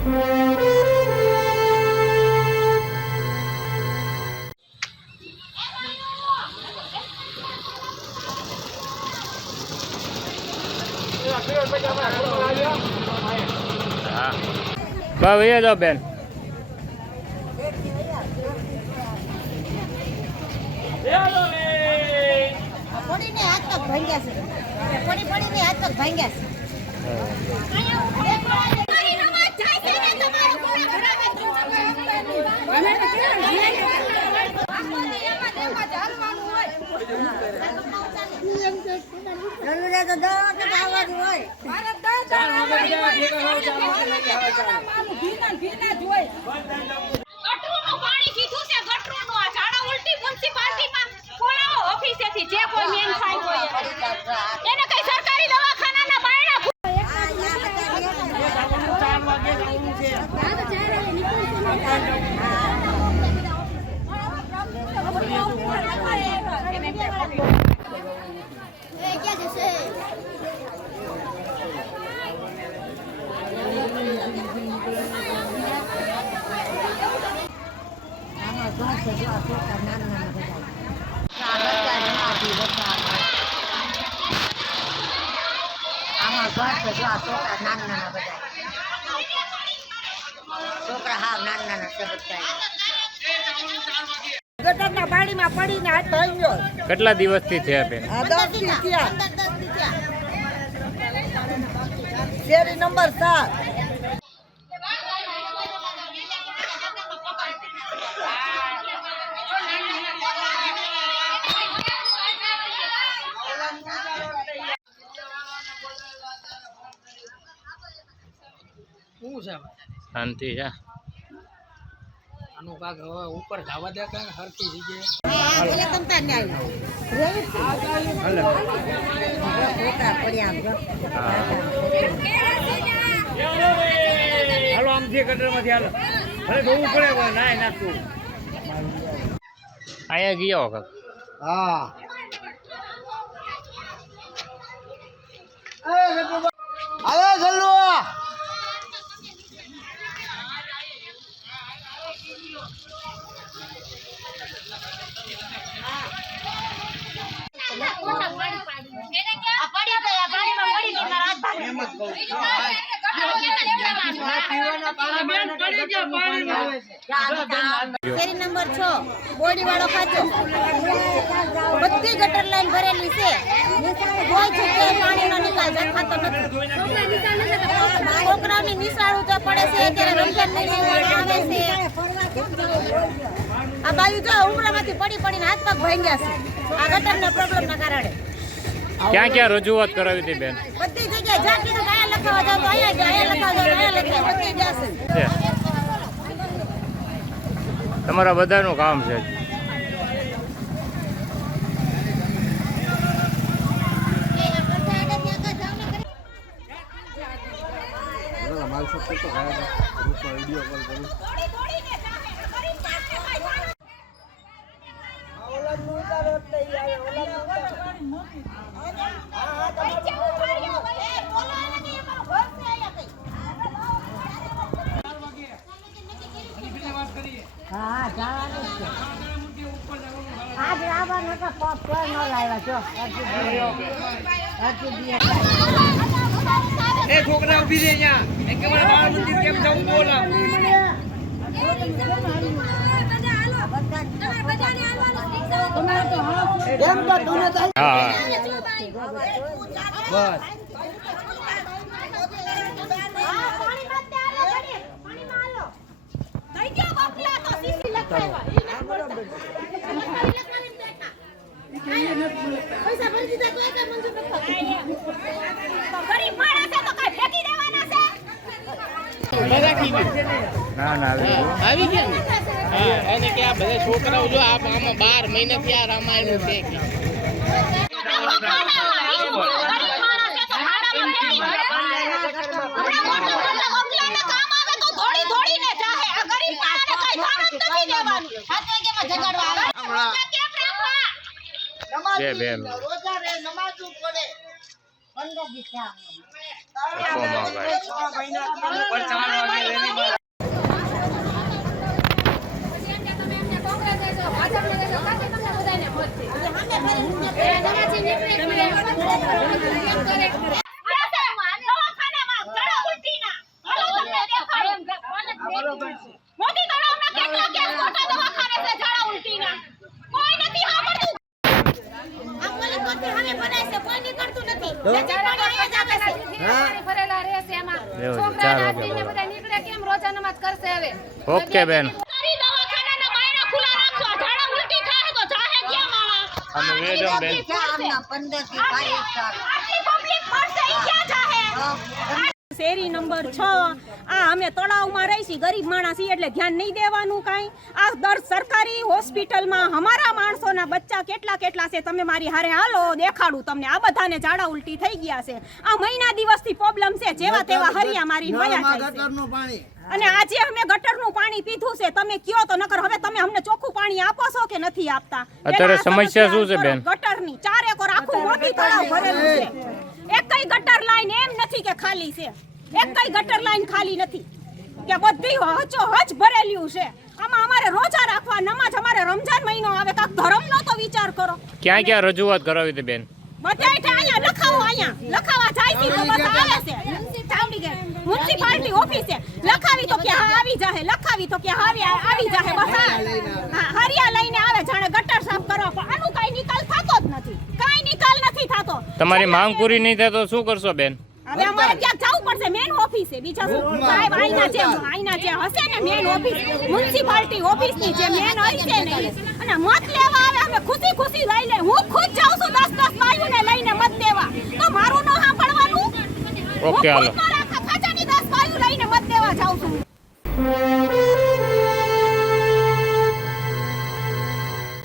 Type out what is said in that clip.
હા ભાઈ જાઓ બેન. પડીને હાથ પગ ભાંગ્યા છે. પડીને હાથ પગ ભાંગ્યા છે. છોકરા હાવ નાના છે બધા. ગટરના પાણીમાં પડીને હાથ ભાંગ્યો. કેટલા દિવસથી થયા બેન? 10 દી થયા. શેરી નંબર 7. શાંતિ છે. આનું કાક હવે ઉપર જવા દે કઈ હરકી જગ્યાએ. એટલે તમતા ને હાલો આમથી કટરમાંથી હાલો. અરે જોવું પડે ના નાખવું. અહીંયા ગયો કાક. હા અરે જલ્લો શેરી નંબર 6 બોડી વાળો ખાચો. બધી ગટર લાઈન ભરેલી છે. કોઈ જગ્યાએ પાણીનો નિકાલ દેખાતો નથી. છોકરાઓની નિશાળો તો પડે છે. અત્યારે રમજાન મહિનો આવે છે. આ બાજુ જો ઉમરામાંથી પડીને હાથ પગ ભાંગ્યા છે આ ગટરના પ્રોબ્લેમના કારણે. ક્યાં ક્યાં રજૂઆત કરાવી હતી બેન? બધી જગ્યાએ જ્યાં કીધું અહીંયા લખાવા જાવ તો અહીંયા લખાવા જાવ અહીંયા લખાવા બધી જશે. તમારા બધાનું કામ છે. હા જવાનું છે. આજ આવવાનું તો કોઈ ન લાવ્યા છો. એ છોકરા ઉભી રહે અહીંયા. એક વાર બાળ મંદિર કેમ જવું બોલા. હા બસ પૈસા ભરી દીધા તો એક મંજૂર નથી. ગરીબ માણસ છે તો કાઈ ફેંકી દેવાના છે. ના ના આવી ગયા ને. હા અને કે આ બધા છોકરાઓ જો આમાં 12 મહિનાથી આ રામાયણ છે કે બેન પંદર દિવસ ઓકે બેન અમે વેડમ બેન શેરી નંબર 6 આ અમે તળાવમાં રહી છીએ, ગરીબ માણસ છીએ એટલે ધ્યાન નહીં દેવાનું કાંઈ. આ દર સરકારી હોસ્પિટલમાં અમારા માણસોના બચ્ચા કેટલા છે, તમે મારી હારે હાલો દેખાડું તમને. આ બધાને ઝાડા ઉલટી થઈ ગયા છે. આ મહિના દિવસથી પ્રોબ્લેમ છે, જેવા તેવા હરિયા મારી વયા જાય છે. અને આજે અમે ગટરનું પાણી પીધું છે. તમે કયો તો નકર હવે તમે અમને ચોખ્ખું પાણી આપો છો કે નથી આપતા? અત્યારે સમસ્યા શું છે બેન? ગટરની 4 એકર આખું મોટી તળાવ ભરેલું છે. એકઈ ગટર લાઈન એમ નથી કે ખાલી છે, એકઈ ગટર લાઈન ખાલી નથી કે બધી હચો હચ ભરેલું છે. આમાં અમારે રોજા રાખવા, નમાજ, અમારે રમજાન મહિનો આવે, કાક ધર્મનો તો વિચાર કરો. ક્યાં રજૂઆત કરાવી હતી બેન? બધાય અહીંયા લખાવા જાય છે તો બસ આવે છે. ચાવડી ગઈ મ્યુનિસિપાલિટી ઓફિસે લખાવી તો કે હા આવી જાહે, લખાવી તો કે હા આવી જાહે, બસ હા હરિયા લઈને આવે જાણે ગટર સાફ કરવા. પણ આનું કાઈ નિકાલ થતો જ નથી, કાઈ નિકાલ નથી થતો. તમારી માંગ પૂરી નહીં થાય તો શું કરશો બેન? હવે અમારે ક્યાંક જવું પડશે, મેન ઓફિસે. બીજા શું સાહેબ આઈના જે હશે ને મેન ઓફિસ, મ્યુનિસિપાલિટી ઓફિસની જે મેન હોય છે ને, અને મત લેવા આવે અમે ખુશી લઈ લે. હું ખુદ જાઉં છું 10 બાયુને લઈને મત દેવા, તો મારું ન સાંભળવાનું. ઓકે હાલો. હું ખુદ મારા ખાચાની 10 બાયુ લઈને મત દેવા જાઉં છું.